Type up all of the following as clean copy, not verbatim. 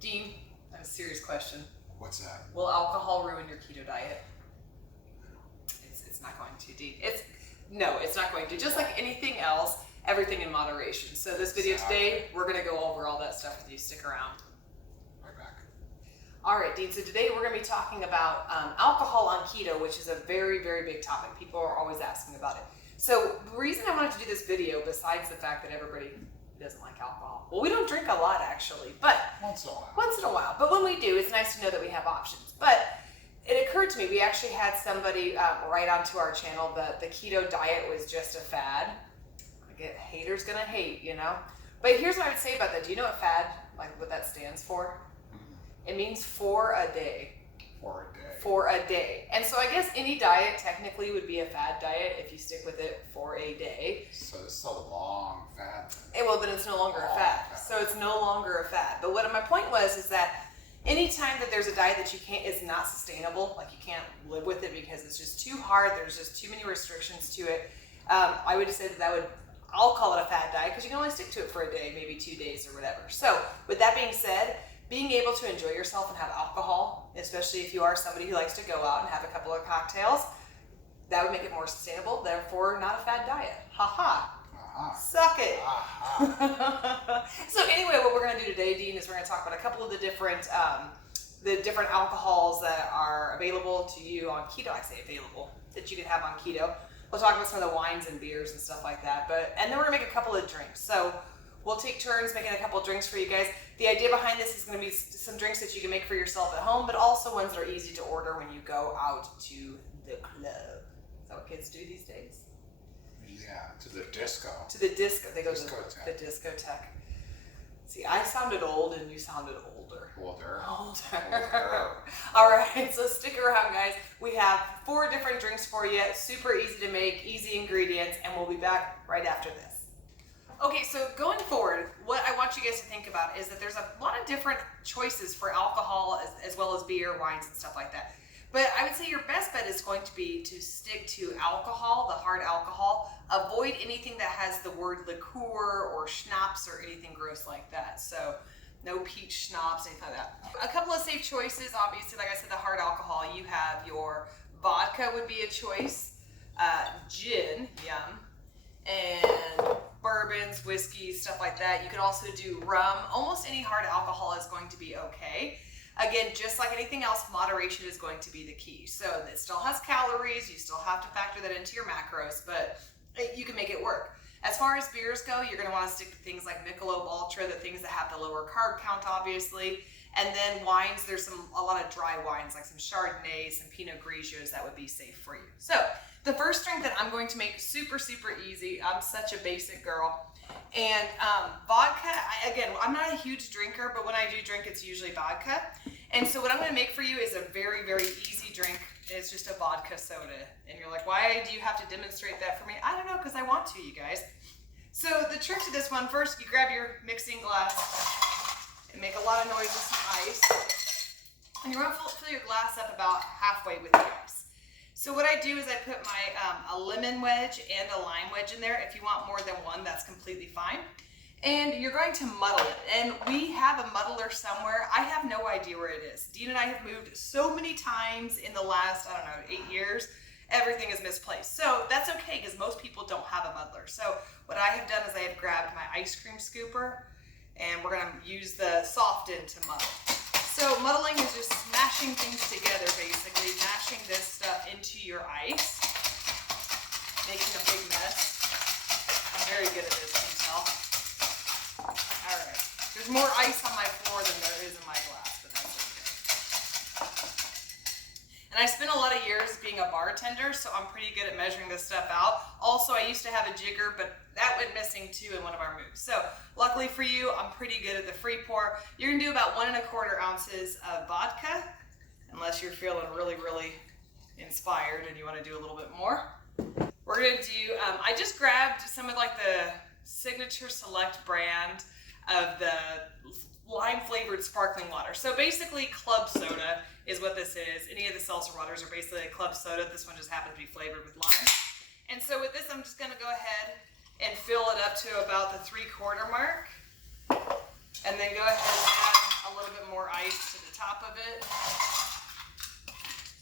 Dean, I have a serious question. What's that? Will alcohol ruin your keto diet? It's not going to, Dean. No, it's not going to. Just like anything else, everything in moderation. So this video today, we're going to go over all that stuff with you. Stick around. Right back. All right, Dean. So today we're going to be talking about alcohol on keto, which is a very, very big topic. People are always asking about it. So the reason I wanted to do this video, besides the fact that everybody doesn't like alcohol. Well, we don't drink a lot actually, but Once in a while. Once in a while. But when we do, it's nice to know that we have options. But it occurred to me, we actually had somebody write onto our channel that the keto diet was just a fad. I get haters gonna hate, you know? But here's what I would say about that. Do you know what fad, like what that stands for? It means for a day. For a day. For a day. And so I guess any diet technically would be a fad diet if you stick with it for a day. So it's a long fad. Well, then it's no longer a fad. So it's no longer a fad. But what my point was is that anytime that there's a diet that you can't, is not sustainable, like you can't live with it because it's just too hard, there's just too many restrictions to it, I would say I'll call it a fad diet because you can only stick to it for a day, maybe 2 days or whatever. So with that being said, being able to enjoy yourself and have alcohol, especially if you are somebody who likes to go out and have a couple of cocktails, that would make it more sustainable, therefore not a fad diet. Ha-ha. Suck it. So anyway, what we're going to do today, Dean, is we're going to talk about a couple of the different alcohols that are available to you on keto. I say available, that you can have on keto. We'll talk about some of the wines and beers and stuff like that. And then we're going to make a couple of drinks. So we'll take turns making a couple of drinks for you guys. The idea behind this is going to be some drinks that you can make for yourself at home, but also ones that are easy to order when you go out to the club. Is that what kids do these days? Yeah, to the disco. To the disco. They go Discotheque. to the discotheque. See, I sounded old and you sounded older. Older. All right, so stick around, guys. We have 4 different drinks for you. Super easy to make, easy ingredients, and we'll be back right after this. Okay, so going forward, what I want you guys to think about is that there's a lot of different choices for alcohol as well as beer, wines, and stuff like that. But I would say your best bet is going to be to stick to alcohol, the hard alcohol. Avoid anything that has the word liqueur or schnapps or anything gross like that. So no peach schnapps, anything like that. A couple of safe choices, obviously, like I said, the hard alcohol. You have your vodka would be a choice, gin, yum, and bourbons, whiskeys, stuff like that. You could also do rum. Almost any hard alcohol is going to be okay. Again, just like anything else, moderation is going to be the key. So it still has calories, you still have to factor that into your macros, but you can make it work. As far as beers go, you're gonna wanna stick to things like Michelob Ultra, the things that have the lower carb count, obviously. And then wines, there's a lot of dry wines, like some Chardonnay, some Pinot Grigios, that would be safe for you. So the first drink that I'm going to make super, super easy, I'm such a basic girl. And vodka, again, I'm not a huge drinker, but when I do drink, it's usually vodka. And so what I'm gonna make for you is a very, very easy drink. It's just a vodka soda. And you're like, why do you have to demonstrate that for me? I don't know, because I want to, you guys. So the trick to this one, first you grab your mixing glass and make a lot of noise with some ice. And you're gonna fill your glass up about halfway with the ice. So what I do is I put my a lemon wedge and a lime wedge in there. If you want more than one, that's completely fine. And you're going to muddle it. And we have a muddler somewhere. I have no idea where it is. Dean and I have moved so many times in the last, 8 years. Everything is misplaced. So that's okay because most people don't have a muddler. So what I have done is I have grabbed my ice cream scooper and we're gonna use the soft end to muddle. So muddling is just smashing things together, basically, mashing this stuff into your ice, making a big mess. I'm very good at this, can you tell? All right. There's more ice on my floor than there is in my glass, but that's okay. And I spent a lot of years being a bartender, so I'm pretty good at measuring this stuff out. Also, I used to have a jigger, but that went missing too in one of our moves. So luckily for you, I'm pretty good at the free pour. You're gonna do about 1 1/4 ounces of vodka, unless you're feeling really, really inspired and you wanna do a little bit more. We're gonna do, I just grabbed some of like the Signature Select brand of the lime flavored sparkling water. So basically club soda is what this is. Any of the seltzer waters are basically a club soda. This one just happens to be flavored with lime. And so with this, I'm just gonna go ahead and fill it up to about the 3/4 mark. And then go ahead and add a little bit more top of it,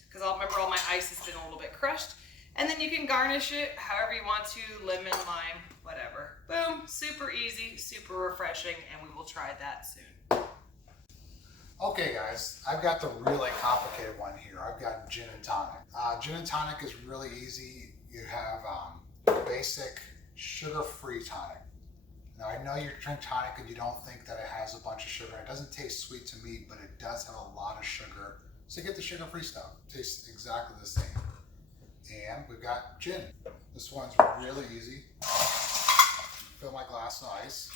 because I'll remember all my ice has been a little bit crushed. And then you can garnish it however you want to, lemon, lime, whatever. Boom, super easy, super refreshing, and we will try that soon. Okay guys, I've got the really complicated one here. I've got gin and tonic. Gin and tonic is really easy. You have basic sugar-free tonic. Now I know you drink tonic and you don't think that it has a bunch of sugar. It doesn't taste sweet to me, but it does have a lot of sugar. So get the sugar-free stuff. It tastes exactly the same. And we've got gin. This one's really easy. Fill my glass of ice.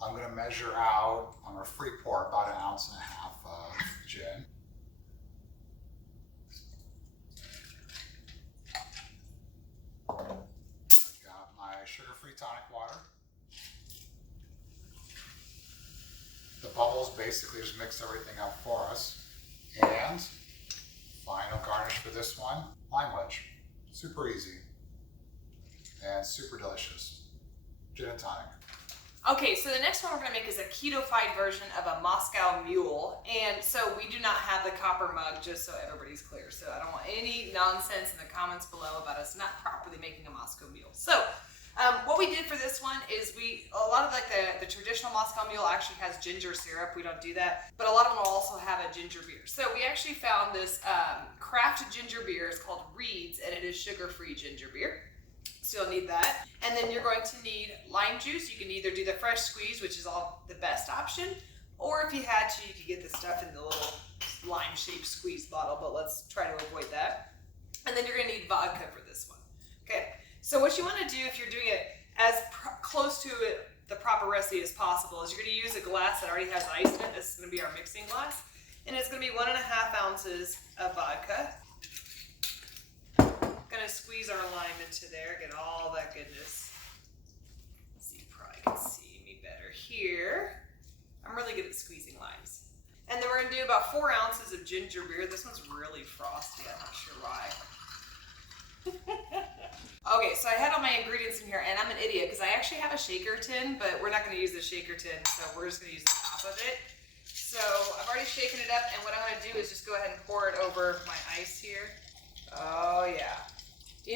I'm going to measure out on a free pour about 1.5 ounces of gin. I've got my sugar-free tonic water. The bubbles basically just mix everything up for us. And final garnish for this one, lime wedge. Super easy and super delicious. Gin and tonic. Okay, so the next one we're gonna make is a keto-fied version of a Moscow Mule. And so we do not have the copper mug, just so everybody's clear. So I don't want any nonsense in the comments below about us not properly making a Moscow Mule. So what we did for this one is a lot of like the traditional Moscow Mule actually has ginger syrup. We don't do that, but a lot of them will also have a ginger beer. So we actually found this craft ginger beer. It's called Reed's, and it is sugar-free ginger beer. So you'll need that. And then you're going to need lime juice. You can either do the fresh squeeze, which is all the best option, or if you had to, you could get the stuff in the little lime-shaped squeeze bottle, but let's try to avoid that. And then you're gonna need vodka for this one, okay? So what you wanna do if you're doing it as close to the proper recipe as possible is you're gonna use a glass that already has ice in it. This is gonna be our mixing glass. And it's gonna be 1.5 ounces of vodka. Gonna squeeze our lime into there, get all that goodness. Let's see, you probably can see me better here. I'm really good at squeezing limes. And then we're gonna do about 4 ounces of ginger beer. This one's really frosty, I'm not sure why. Okay, so I had all my ingredients in here, and I'm an idiot because I actually have a shaker tin, but we're not gonna use the shaker tin, so we're just gonna use the top of it. So I've already shaken it up, and what I'm gonna do is just go ahead and pour it over my ice here. Oh yeah.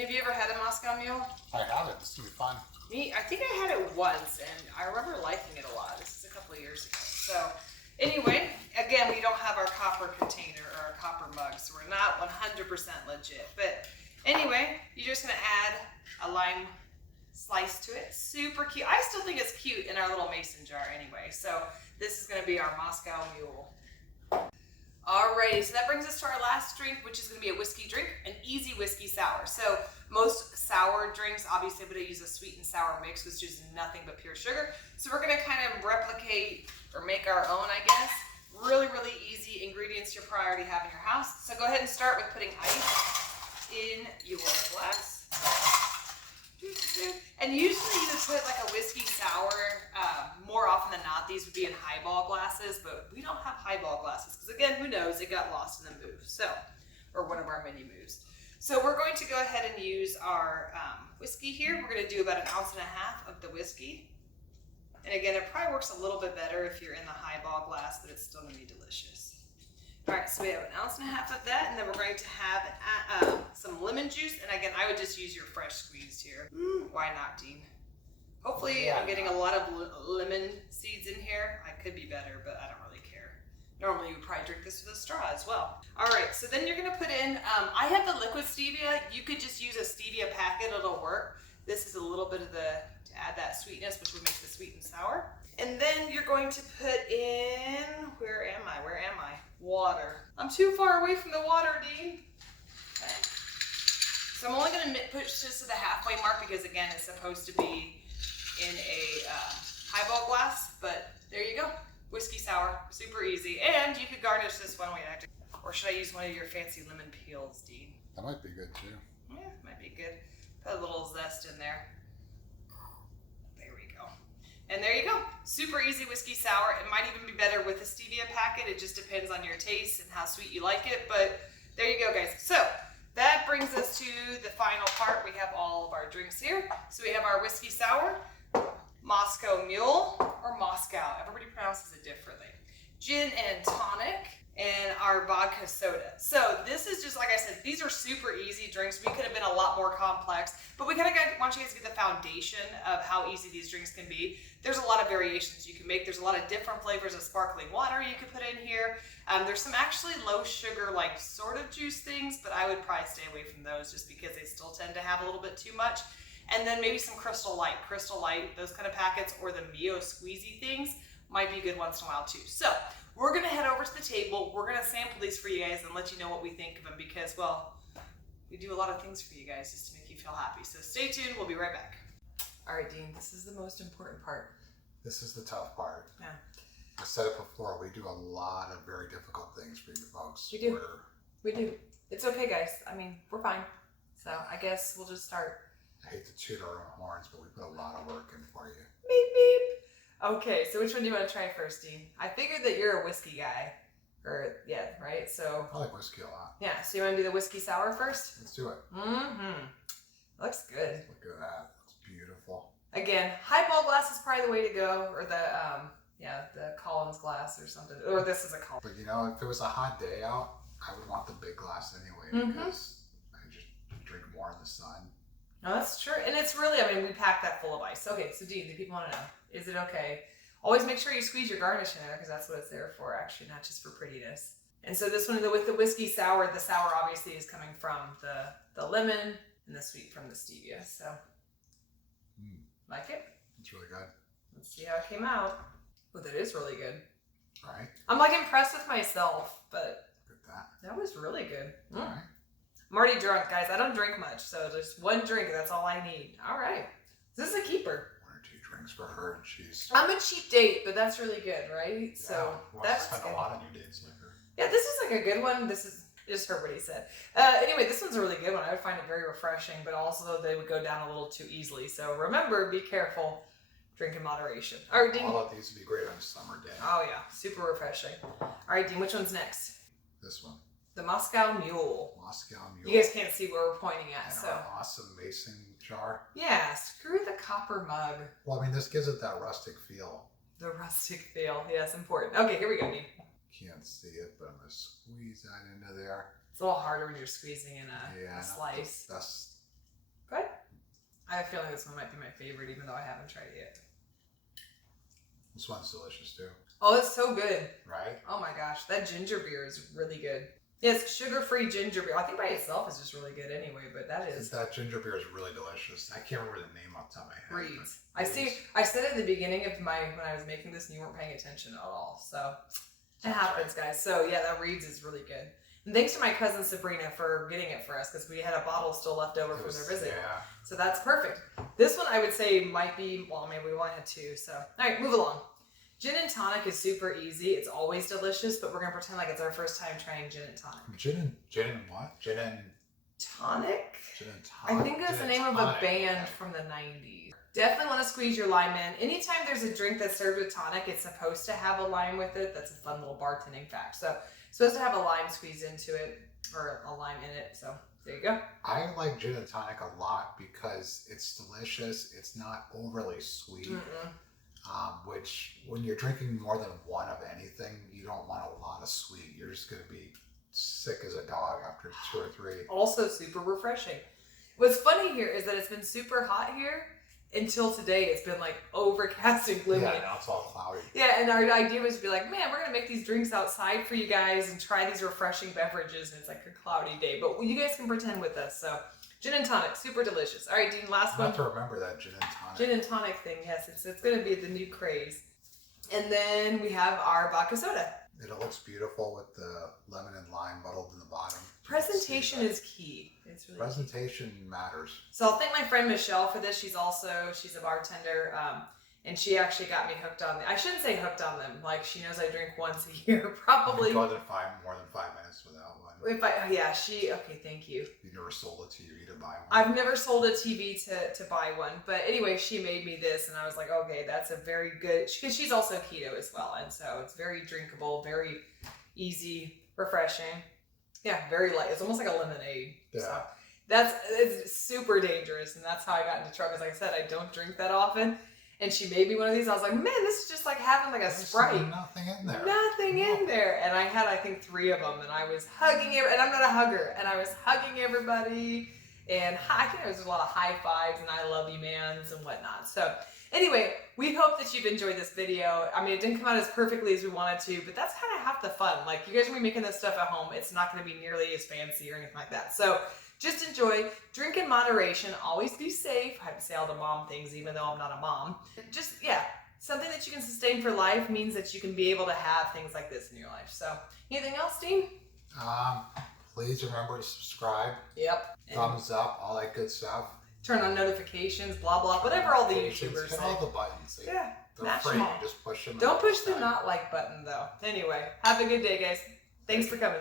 Have you ever had a Moscow Mule? I have it. This will be fun. Me, I think I had it once, and I remember liking it a lot. This is a couple of years ago. So anyway, again, we don't have our copper container or our copper mug, so we're not 100% legit. But anyway, you're just gonna add a lime slice to it. Super cute. I still think it's cute in our little mason jar anyway. So this is gonna be our Moscow Mule. Alrighty, so that brings us to our last drink, which is going to be a whiskey drink, an easy whiskey sour. So most sour drinks, obviously, would use a sweet and sour mix, which is nothing but pure sugar. So we're going to kind of replicate or make our own, I guess. Really, really easy ingredients you'll probably already have in your house. So go ahead and start with putting ice in your glass. And usually you would put like a whiskey sour, more often than not, these would be in highball glasses, but we don't have highball glasses because again, who knows, it got lost in the move, so, or one of our many moves. So we're going to go ahead and use our whiskey here. We're going to do about 1.5 ounces of the whiskey. And again, it probably works a little bit better if you're in the highball glass, but it's still going to be delicious. All right, so we have 1.5 ounces of that, and then we're going to have some lemon juice. And again, I would just use your fresh squeezed here. Why not, Dean? Hopefully I'm getting a lot of lemon seeds in here. I could be better, but I don't really care. Normally you would probably drink this with a straw as well. All right, so then you're gonna put in, I have the liquid stevia. You could just use a stevia packet, it'll work. This is a little bit of to add that sweetness, which would make the sweet and sour. And then you're going to put in, where am I? Water. I'm too far away from the water, Dean. Okay. So I'm only gonna push this to the halfway mark because again, it's supposed to be in a highball glass, but there you go. Whiskey sour, super easy. And you could garnish this one way, or should I use one of your fancy lemon peels, Dean? That might be good too. Yeah, might be good. Put a little zest in there. There we go. And there you go. Super easy whiskey sour. It might even be better with a stevia packet. It just depends on your taste and how sweet you like it. But there you go, guys. So that that brings us to the final part. We have all of our drinks here. So we have our whiskey sour, Moscow Mule, or Moscow. Everybody pronounces it differently. Gin and tonic, and our vodka soda. So this is just, like I said, these are super easy drinks. We could have been a lot more complex, but we kind of want you guys to get the foundation of how easy these drinks can be. There's a lot of variations you can make. There's a lot of different flavors of sparkling water you could put in here. There's some actually low sugar, like sort of juice things, but I would probably stay away from those just because they still tend to have a little bit too much. And then maybe some Crystal Light, those kind of packets, or the Mio squeezy things might be good once in a while too. So we're gonna head over to the table. We're gonna sample these for you guys and let you know what we think of them because, well, we do a lot of things for you guys just to make you feel happy. So stay tuned, we'll be right back. All right, Dean, this is the most important part. This is the tough part. Yeah. I said it before, we do a lot of very difficult things for you folks. We do. We do. It's okay, guys. I mean, we're fine. So I guess we'll just start. I hate to toot our own horns, but we put a lot of work in for you. Beep, beep. Okay, so which one do you want to try first, Dean? I figured that you're a whiskey guy. Or, yeah, right? So I like whiskey a lot. yeah, so you want to do the whiskey sour first? Let's do it. Mm-hmm. Looks good. Look at that. Looks beautiful. Again, highball glass is probably the way to go, or the Collins glass or something. Or this is a Collins. But you know, if it was a hot day out, I would want the big glass anyway because I just drink more in the sun. No, that's true. And it's really, I mean, we packed that full of ice. Okay, so Dean, do people want to know, is it okay? Always make sure you squeeze your garnish in there because that's what it's there for, actually, not just for prettiness. And so this one with the whiskey sour, the sour obviously is coming from the lemon and the sweet from the stevia. So, like it? It's really good. Let's see how it came out. Oh, that is really good. All right. I'm like impressed with myself, but Look at that. that was really good. All right. I'm already drunk, guys. I don't drink much, so just one drink, that's all I need. All right. This is a keeper. 1 or 2 drinks for her, and she's. I'm a cheap date, but that's really good, right? So that's spent good. a lot on your dates like her. Yeah, this is like a good one. This is just heard what he said. Anyway, this one's a really good one. I would find it very refreshing, but also they would go down a little too easily. So remember, be careful. Drink in moderation. All right, Dean. All of these would be great on a summer day. Oh yeah, super refreshing. All right, Dean, which one's next? This one. The Moscow Mule. Moscow Mule. You guys can't see where we're pointing at, And so. our awesome mason jar. Yeah, screw the copper mug. Well, I mean, this gives it that rustic feel. The rustic feel. Yes, important. Okay, here we go, Dean. Can't see it, but I'm going to squeeze that into there. It's a little harder when you're squeezing in a slice. That's Good. I have a feeling this one might be my favorite, even though I haven't tried it yet. This one's delicious too. Oh, it's so good. Right? Oh my gosh, that ginger beer is really good. Yes, sugar-free ginger beer. I think by itself is just really good anyway, but that is. That ginger beer is really delicious. I can't remember the name off the top of my head. Reeds. I said at the beginning of when I was making this and you weren't paying attention at all. So it happens, guys. So yeah, that Reeds is really good. And thanks to my cousin Sabrina for getting it for us because we had a bottle still left over from their visit. Yeah. So that's perfect. This one I would say might be, well, maybe we only had 2. So, all right, move along. Gin and tonic is super easy. It's always delicious, but we're going to pretend like it's our first time trying gin and tonic. Gin and what? Gin and tonic? Gin and tonic. I think that's the name of a band from the 90s. Definitely want to squeeze your lime in. Anytime there's a drink that's served with tonic, it's supposed to have a lime with it. That's a fun little bartending fact. So it's supposed to have a lime squeezed into it, or a lime in it. So there you go. I like gin and tonic a lot because it's delicious. It's not overly sweet. Which, when you're drinking more than one of anything, you don't want a lot of sweet. You're just going to be sick as a dog after 2 or 3. Also super refreshing. What's funny here is that it's been super hot here until today. It's been like overcast and gloomy. Yeah, now it's all cloudy. Yeah, and our idea was to be like, man, we're going to make these drinks outside for you guys and try these refreshing beverages, and it's like a cloudy day. But you guys can pretend with us, so... Gin and tonic, super delicious. All right, Dean, last one. I have to remember that gin and tonic. Gin and tonic thing, yes. It's going to be the new craze. And then we have our vodka soda. It looks beautiful with the lemon and lime muddled in the bottom. Presentation is key. It's really Presentation matters. So I'll thank my friend Michelle for this. She's a bartender. And she actually got me hooked on them. I shouldn't say hooked on them. Like, she knows I drink once a year, probably. More than 5 minutes without one. Okay, thank you. You never sold a TV to buy one? I've never sold a TV to buy one. But anyway, she made me this, and I was like, okay, that's a very good, because she's also keto as well. And so it's very drinkable, very easy, refreshing. Yeah, very light. It's almost like a lemonade. Yeah. So it's super dangerous, and that's how I got into trouble. Like I said, I don't drink that often. And she made me one of these. I was like, man, this is just like having like a Sprite. Nothing in there. Nothing in there. And I had, I think, 3 of them. And I was hugging and I'm not a hugger. And I was hugging everybody. And I think there was a lot of high fives and I love you mans and whatnot. So anyway, we hope that you've enjoyed this video. I mean, it didn't come out as perfectly as we wanted to, but that's kind of half the fun. Like, you guys are going to be making this stuff at home. It's not going to be nearly as fancy or anything like that. So just enjoy, drink in moderation, always be safe. I have to say all the mom things, even though I'm not a mom. Just, yeah, something that you can sustain for life means that you can be able to have things like this in your life. So, anything else, Dean? Please remember to subscribe. Yep. Thumbs up, all that good stuff. Turn on notifications, blah, blah, whatever all the YouTubers hit say. all the buttons. Yeah, They're free. Just push them. Don't push the not like button, though. Anyway, have a good day, guys. Thanks for coming.